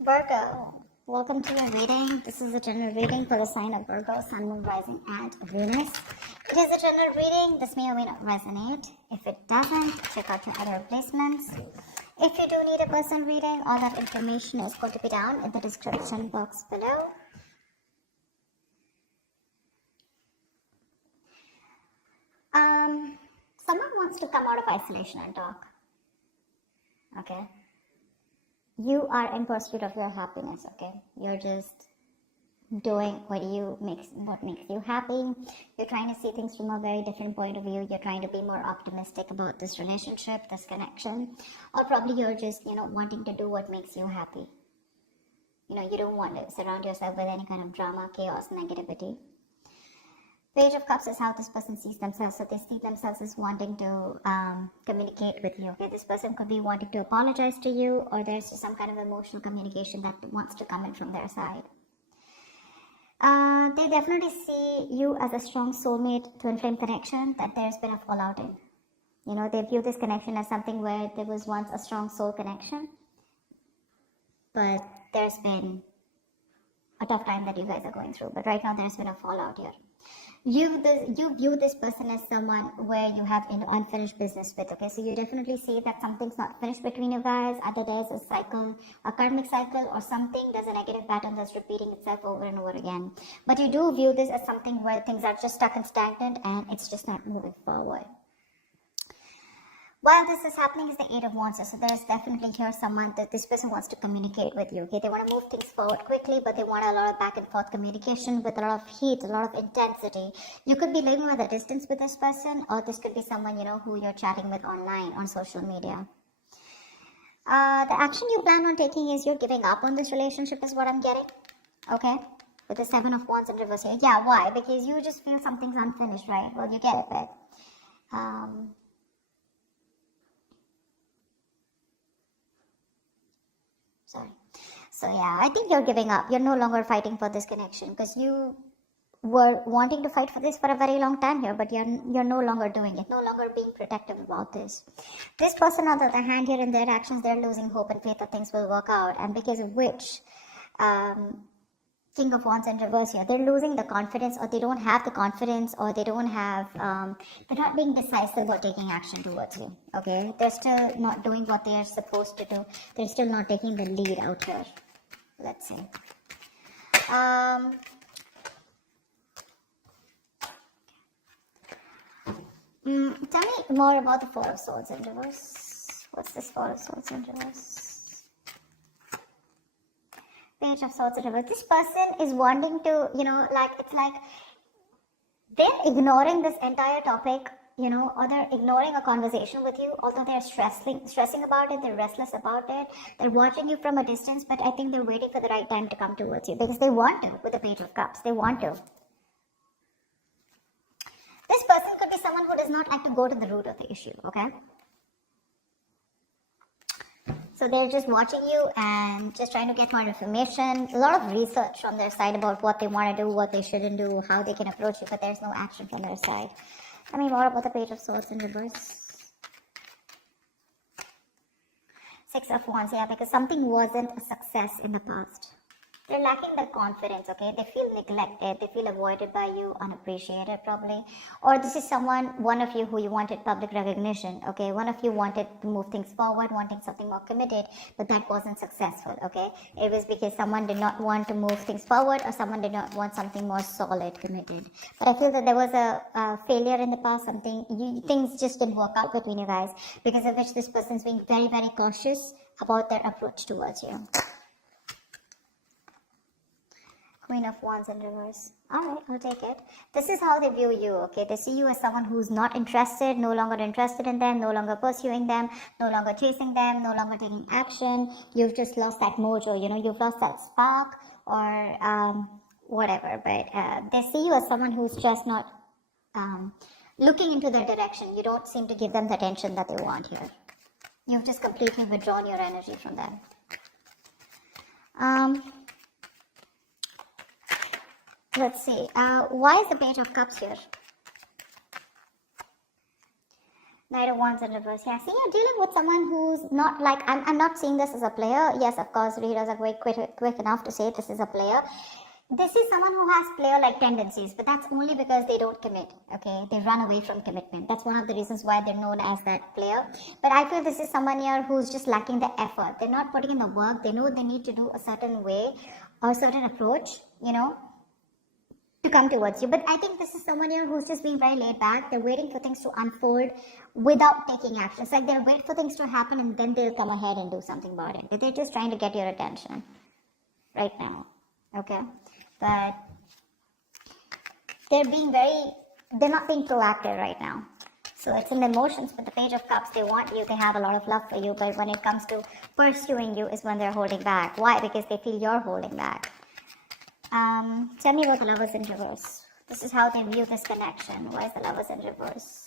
Virgo, welcome to your reading. This is a general reading for the sign of Virgo, Sun, Moon, Rising, and Venus. It is a general reading. This may or may not resonate. If it doesn't, check out your other placements. If you do need a personal reading, all that information is going to be down in the description box below. Someone wants to come out of isolation and talk. Okay. You are in pursuit of your happiness, okay? You're just doing what makes you happy. You're trying to see things from a very different point of view. You're trying to be more optimistic about this relationship, this connection. Or probably you're just, wanting to do what makes you happy. You don't want to surround yourself with any kind of drama, chaos, negativity. Page of Cups is how this person sees themselves. So they see themselves as wanting to communicate with you. Okay, this person could be wanting to apologize to you, or there's just some kind of emotional communication that wants to come in from their side. They definitely see you as a strong soulmate, twin flame connection that there's been a fallout in. They view this connection as something where there was once a strong soul connection, but there's been a tough time that you guys are going through. But right now there's been a fallout here. You view this person as someone where you have unfinished business with, okay? So you definitely see that something's not finished between you guys. Either there's a cycle, a karmic cycle, or something, there's a negative pattern that's repeating itself over and over again. But you do view this as something where things are just stuck and stagnant and it's just not moving forward. While this is happening is the Eight of Wands. So there's definitely here someone that this person wants to communicate with you. Okay, they want to move things forward quickly, but they want a lot of back and forth communication with a lot of heat, a lot of intensity. You could be living with a distance with this person, or this could be someone, who you're chatting with online on social media. The action you plan on taking is you're giving up on this relationship is what I'm getting. Okay, with the Seven of Wands in reverse here. Yeah, why? Because you just feel something's unfinished, right? Well, you get it, but sorry. So yeah, I think you're giving up. You're no longer fighting for this connection because you were wanting to fight for this for a very long time here, but you're no longer doing it, no longer being protective about this. This person, on the other hand, here in their actions, they're losing hope and faith that things will work out, and because of which, King of Wands in reverse here, they're losing the confidence, or they don't have the confidence, or they don't have, they're not being decisive about taking action towards you, okay? They're still not doing what they are supposed to do. They're still not taking the lead out here. Let's see. Tell me more about the Four of Swords in reverse. What's this Four of Swords in reverse? Page of Swords in reverse. This person is wanting to, it's like they're ignoring this entire topic, or they're ignoring a conversation with you, although they're stressing about it, they're restless about it, they're watching you from a distance, but I think they're waiting for the right time to come towards you because they want to, with the Page of Cups, they want to. This person could be someone who does not like to go to the root of the issue, okay? So they're just watching you and just trying to get more information. A lot of research from their side about what they want to do, what they shouldn't do, how they can approach you, but there's no action from their side. Tell me more about the Page of Swords in reverse. Six of Wands, yeah, because something wasn't a success in the past. They're lacking the confidence, okay? They feel neglected, they feel avoided by you, unappreciated probably. Or this is one of you who you wanted public recognition, okay? One of you wanted to move things forward, wanting something more committed, but that wasn't successful, okay? It was because someone did not want to move things forward, or someone did not want something more solid, committed. But I feel that there was a failure in the past, things just didn't work out between you guys, because of which this person's being very, very cautious about their approach towards you. Queen of Wands in reverse. Alright, I'll take it. This is how they view you, okay? They see you as someone who's not interested, no longer interested in them, no longer pursuing them, no longer chasing them, no longer taking action. You've just lost that mojo, you've lost that spark or whatever. But they see you as someone who's just not looking into their direction. You don't seem to give them the attention that they want here. You've just completely withdrawn your energy from them. Let's see. Why is the Page of Cups here? Knight of Wands in reverse. Yeah, see, you're dealing with someone who's not like, I'm not seeing this as a player. Yes, of course, readers are quick enough to say this is a player. This is someone who has player-like tendencies, but that's only because they don't commit, okay? They run away from commitment. That's one of the reasons why they're known as that player. But I feel this is someone here who's just lacking the effort. They're not putting in the work. They know they need to do a certain way or a certain approach, you know, to come towards you. But I think this is someone here who's just being very laid back. They're waiting for things to unfold without taking action. It's like they'll wait for things to happen and then they'll come ahead and do something about it. But they're just trying to get your attention right now, okay? But they're not being proactive right now. So it's in the emotions. With the Page of Cups, they want you, they have a lot of love for you, but when it comes to pursuing you is when they're holding back. Why? Because they feel you're holding back. Tell me about the Lovers in reverse. This is how they view this connection. Why is the Lovers in reverse?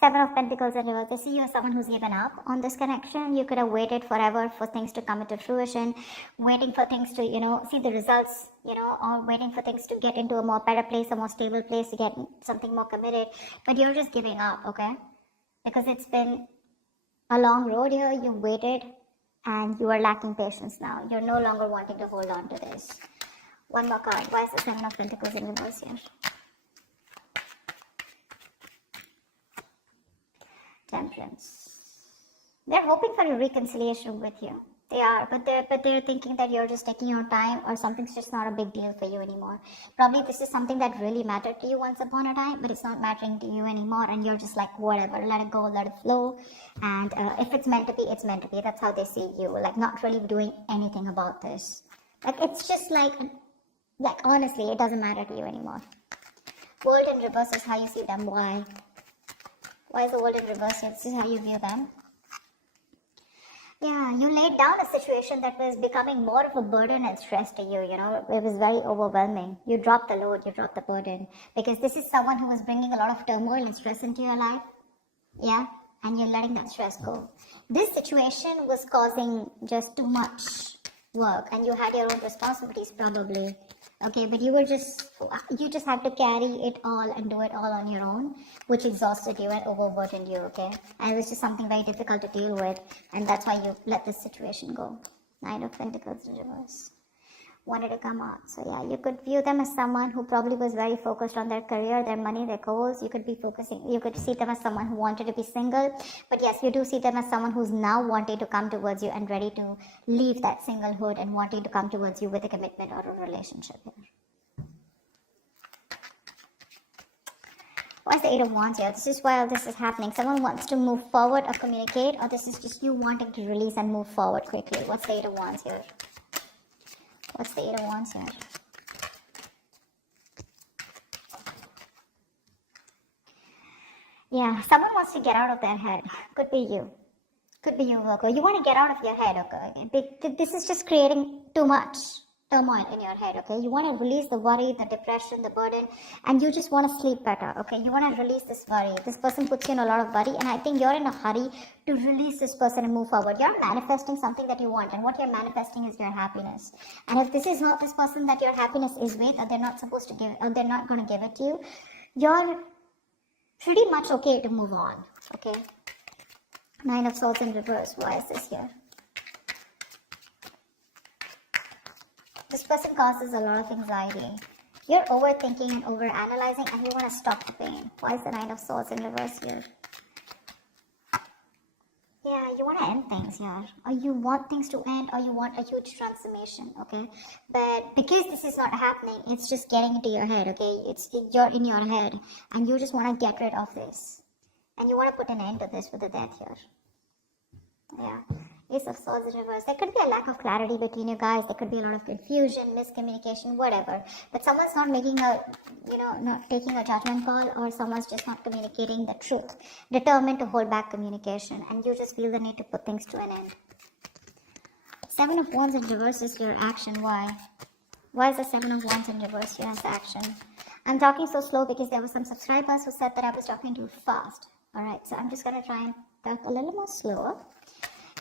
Seven of Pentacles in reverse. They see you as someone who's given up on this connection. You could have waited forever for things to come into fruition, waiting for things to, you know, see the results, you know, or waiting for things to get into a more better place, a more stable place, to get something more committed. But you're just giving up, okay? Because it's been a long road here. You waited and you are lacking patience now. You're no longer wanting to hold on to this. One more card. Why is the Seven of Pentacles in reverse here? Temperance. They're hoping for a reconciliation with you. They are, but they're thinking that you're just taking your time, or something's just not a big deal for you anymore. Probably this is something that really mattered to you once upon a time, but it's not mattering to you anymore, and you're just like, whatever, let it go, let it flow. And if it's meant to be, it's meant to be. That's how they see you, like not really doing anything about this. Like it's just like honestly, it doesn't matter to you anymore. World in reverse is how you see them. Why? Why is the world in reverse here? This is how you view them. Yeah, you laid down a situation that was becoming more of a burden and stress to you, you know. It was very overwhelming. You dropped the load, you dropped the burden. Because this is someone who was bringing a lot of turmoil and stress into your life. Yeah, and you're letting that stress go. This situation was causing just too much work, and you had your own responsibilities probably. Okay, but you just had to carry it all and do it all on your own, which exhausted you and overburdened you, okay? And it was just something very difficult to deal with, and that's why you let this situation go. Nine of Pentacles in reverse. Wanted to come out. So yeah, you could view them as someone who probably was very focused on their career, their money, their goals. You could see them as someone who wanted to be single. But yes, you do see them as someone who's now wanting to come towards you and ready to leave that singlehood and wanting to come towards you with a commitment or a relationship here. Why is the Eight of Wands here? This is why all this is happening. Someone wants to move forward or communicate, or this is just you wanting to release and move forward quickly. What's the Eight of Wands here? What's the Eight of Wands here? Yeah, someone wants to get out of their head. Could be you. Could be you, Virgo. You want to get out of your head, okay? This is just creating too much turmoil in your head, okay? You want to release the worry, the depression, the burden, and you just want to sleep better, okay? You want to release this worry. This person puts you in a lot of worry, and I think you're in a hurry to release this person and move forward. You're manifesting something that you want, and what you're manifesting is your happiness. And if this is not this person that your happiness is with, or they're not supposed to give, or they're not going to give it to you, you're pretty much okay to move on, okay? Nine of Swords in reverse. Why is this here? This person causes a lot of anxiety. You're overthinking and overanalyzing, and you want to stop the pain. Why is the Nine of Swords in reverse here? Yeah, you want to end things here. Or you want things to end, or you want a huge transformation, okay? But because this is not happening, it's just getting into your head, okay? You're in your head, and you just want to get rid of this. And you want to put an end to this with the Death here. Yeah. Ace of Swords in reverse. There could be a lack of clarity between you guys. There could be a lot of confusion, miscommunication, whatever. But someone's not making not taking a judgment call, or someone's just not communicating the truth. Determined to hold back communication, and you just feel the need to put things to an end. Seven of Wands in reverse is your action. Why? Why is the Seven of Wands in reverse here as action? I'm talking so slow because there were some subscribers who said that I was talking too fast. Alright, so I'm just going to try and talk a little more slower.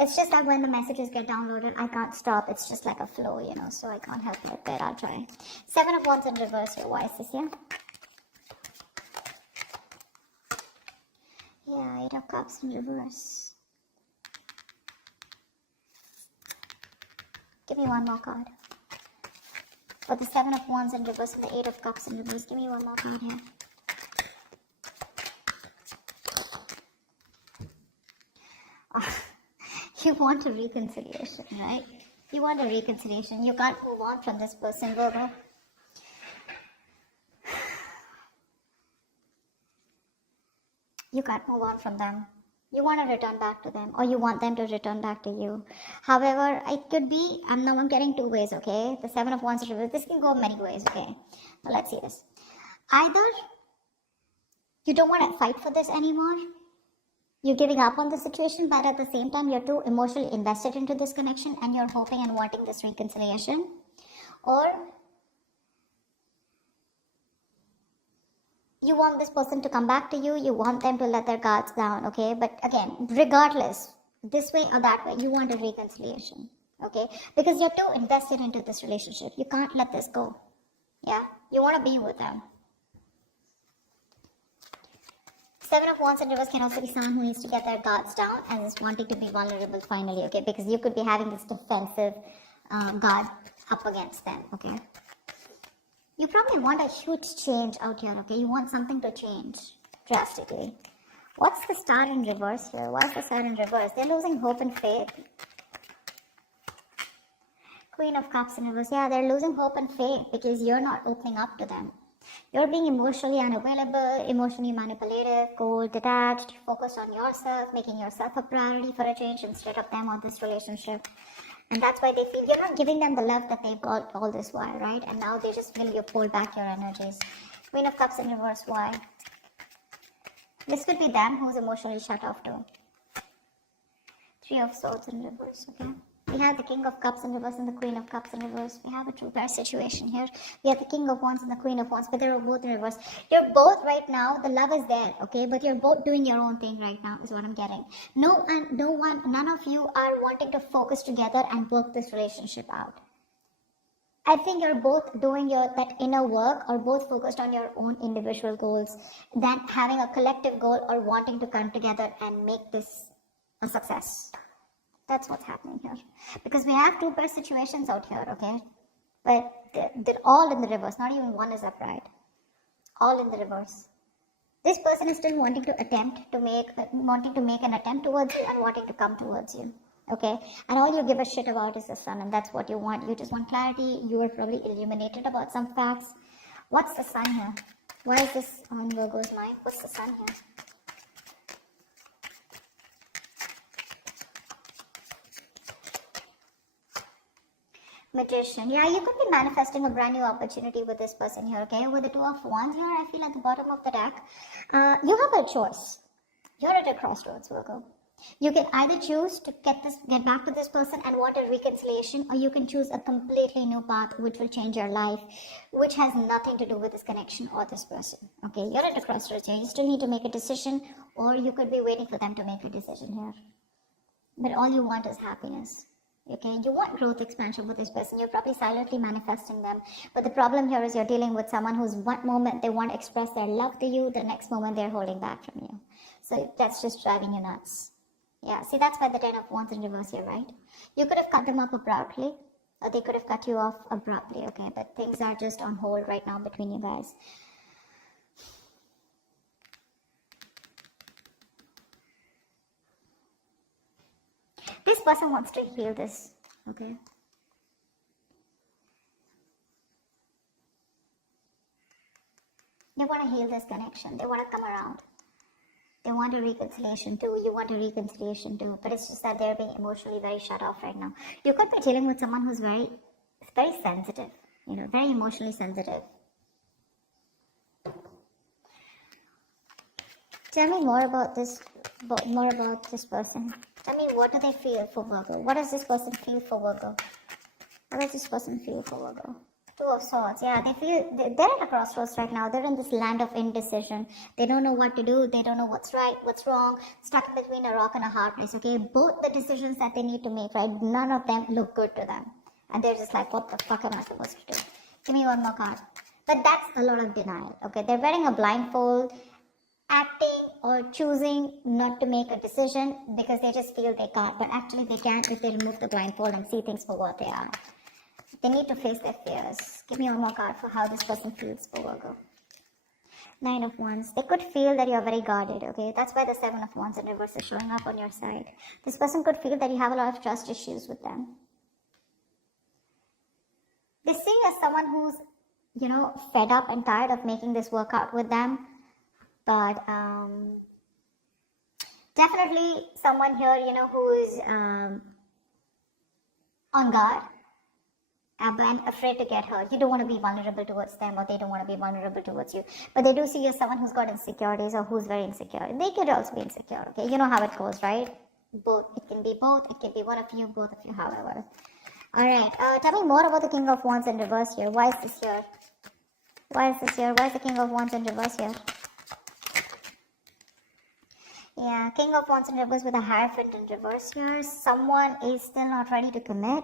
It's just that when the messages get downloaded, I can't stop. It's just like a flow, so I can't help it. But I'll try. Seven of Wands in reverse here. Why is this here? Yeah, Eight of Cups in reverse. Give me one more card. For the Seven of Wands in reverse and the Eight of Cups in reverse, give me one more card here. You want a reconciliation, right? You want a reconciliation. You can't move on from this person, Virgo. You can't move on from them. You want to return back to them, or you want them to return back to you. However, it could be, I'm getting two ways, okay? The Seven of Wands in reverse, this can go many ways, okay? So let's see this. Either you don't want to fight for this anymore, you're giving up on the situation, but at the same time, you're too emotionally invested into this connection and you're hoping and wanting this reconciliation. Or you want this person to come back to you, you want them to let their guards down, okay? But again, regardless, this way or that way, you want a reconciliation, okay? Because you're too invested into this relationship. You can't let this go, yeah? You want to be with them. Seven of Wands in reverse can also be someone who needs to get their guards down and is wanting to be vulnerable finally, okay? Because you could be having this defensive guard up against them, okay? You probably want a huge change out here, okay? You want something to change drastically. What's the Star in reverse here? Why is the Star in reverse? They're losing hope and faith. Queen of Cups in reverse. Yeah, they're losing hope and faith because you're not opening up to them. You're being emotionally unavailable, emotionally manipulative, cold, detached, focused on yourself, making yourself a priority for a change instead of them or this relationship. And that's why they feel you're not giving them the love that they've got all this while, right? And now they just feel you pull back your energies. Queen of Cups in reverse, why? This could be them who's emotionally shut off too. Three of Swords in reverse, okay? We have the King of Cups in reverse and the Queen of Cups in reverse. We have a two-pair situation here. We have the King of Wands and the Queen of Wands, but they're both in reverse. You're both right now, the love is there, okay? But you're both doing your own thing right now, is what I'm getting. None of you are wanting to focus together and work this relationship out. I think you're both doing that inner work or both focused on your own individual goals than having a collective goal or wanting to come together and make this a success. That's what's happening here. Because we have two-pair situations out here, okay? But they're all in the reverse. Not even one is upright. All in the reverse. This person is still wanting to make an attempt towards you and wanting to come towards you. Okay? And all you give a shit about is the Sun, and that's what you want. You just want clarity. You are probably illuminated about some facts. What's the Sun here? Why is this on Virgo's mind? What's the Sun here? Magician. Yeah, you could be manifesting a brand new opportunity with this person here, okay? With the Two of Wands here, I feel at the bottom of the deck, you have a choice. You're at a crossroads, Virgo. You can either choose to get back to this person and want a reconciliation, or you can choose a completely new path which will change your life, which has nothing to do with this connection or this person, okay? You're at a crossroads here. You still need to make a decision, or you could be waiting for them to make a decision here. But all you want is happiness. Okay, you want growth, expansion with this person. You're probably silently manifesting them. But the problem here is you're dealing with someone who's one moment they want to express their love to you, the next moment they're holding back from you. So that's just driving you nuts. Yeah, see, that's why the Ten of Wands in reverse here, right? You could have cut them up abruptly, or they could have cut you off abruptly, okay? But things are just on hold right now between you guys. This person wants to heal this, okay? They want to heal this connection. They want to come around. They want a reconciliation too. You want a reconciliation too. But it's just that they're being emotionally very shut off right now. You could be dealing with someone who's very sensitive, you know, very emotionally sensitive. Tell me more about this person. Tell me, what do they feel for Virgo? What does this person feel for Virgo? What does this person feel for Virgo? Two of Swords. Yeah, they're at a crossroads right now. They're in this land of indecision. They don't know what to do. They don't know what's right, what's wrong. Stuck between a rock and a hard place, okay? Both the decisions that they need to make, right? None of them look good to them. And they're just like, what the fuck am I supposed to do? Give me one more card. But that's a lot of denial, okay? They're wearing a blindfold, acting or choosing not to make a decision because they just feel they can't, but actually they can if they remove the blindfold and see things for what they are. They need to face their fears. Give me one more card for how this person feels for Virgo. Nine of Wands. They could feel that you're very guarded, okay? That's why the Seven of Wands in reverse is showing up on your side. This person could feel that you have a lot of trust issues with them. They see you as someone who's, fed up and tired of making this work out with them. But definitely someone here, who is on guard and afraid to get hurt. You don't want to be vulnerable towards them, or they don't want to be vulnerable towards you. But they do see you as someone who's got insecurities or who's very insecure. They could also be insecure, okay? You know how it goes, right? Both. It can be both. It can be one of you, both of you, however. Alright, tell me more about the King of Wands in reverse here. Why is this here? Why is this here? Why is the King of Wands in reverse here? Yeah, King of Wands in reverse with a Hierophant in reverse here. Someone is still not ready to commit.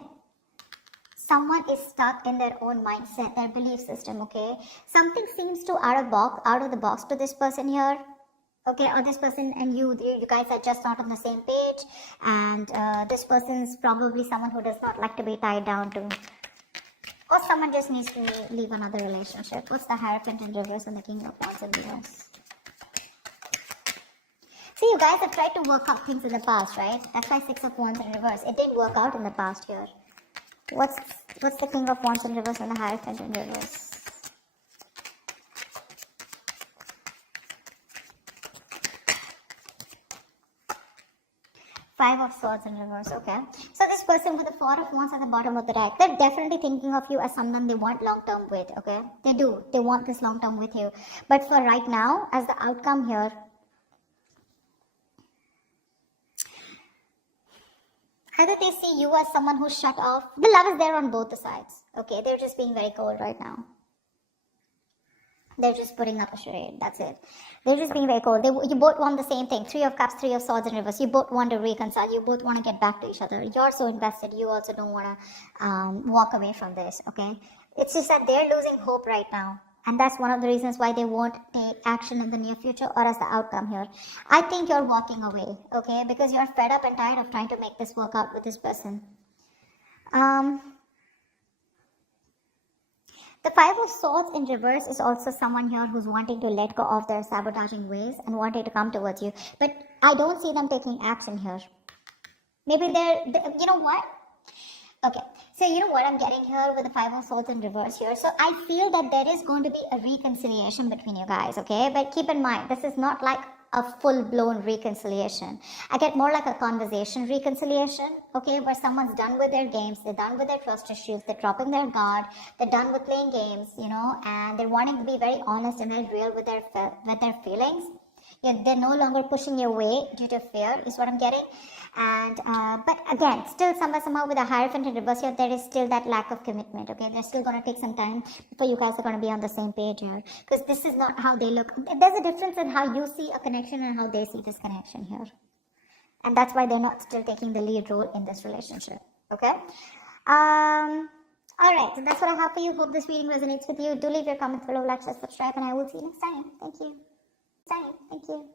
Someone is stuck in their own mindset, their belief system, okay? Something seems to out of the box to this person here, okay? Or this person and you guys are just not on the same page, and this person's probably someone who does not like to be tied down to, or someone just needs to leave another relationship. What's the Hierophant in reverse and the King of Wands in reverse? See, you guys have tried to work out things in the past, right? That's why Six of Wands in reverse. It didn't work out in the past here. What's the King of Wands in reverse and the Hierophant in reverse? Five of Swords in reverse, okay. So this person with the Four of Wands at the bottom of the deck, they're definitely thinking of you as someone they want long-term with, okay. They do. They want this long-term with you. But for right now, as the outcome here, either they see you as someone who's shut off. The love is there on both the sides. Okay, they're just being very cold right now. They're just putting up a charade. That's it. They're just being very cold. You both want the same thing. Three of Cups, Three of Swords in reverse. You both want to reconcile. You both want to get back to each other. You're so invested. You also don't want to walk away from this. Okay. It's just that they're losing hope right now. And that's one of the reasons why they won't take action in the near future or as the outcome here. I think you're walking away, okay? Because you're fed up and tired of trying to make this work out with this person. The Five of Swords in reverse is also someone here who's wanting to let go of their sabotaging ways and wanting to come towards you. But I don't see them taking action here. Maybe you know what? Okay, so you know what I'm getting here with the Five of Swords in reverse here. So I feel that there is going to be a reconciliation between you guys, okay? But keep in mind, this is not like a full-blown reconciliation. I get more like a conversation reconciliation, okay? Where someone's done with their games, they're done with their trust issues, they're dropping their guard, they're done with playing games, and they're wanting to be very honest and very real with their feelings. Yeah, they're no longer pushing you away due to fear, is what I'm getting. And but again, still somehow with a Hierophant in reverse here, there is still that lack of commitment, okay? They're still going to take some time before you guys are going to be on the same page here, because this is not how they look. There's a difference in how you see a connection and how they see this connection here, and that's why they're not still taking the lead role in this relationship, okay? Alright, so that's what I have for you. Hope this reading resonates with you. Do leave your comments below, like, share, subscribe, and I will see you next time. Thank you. Thank you.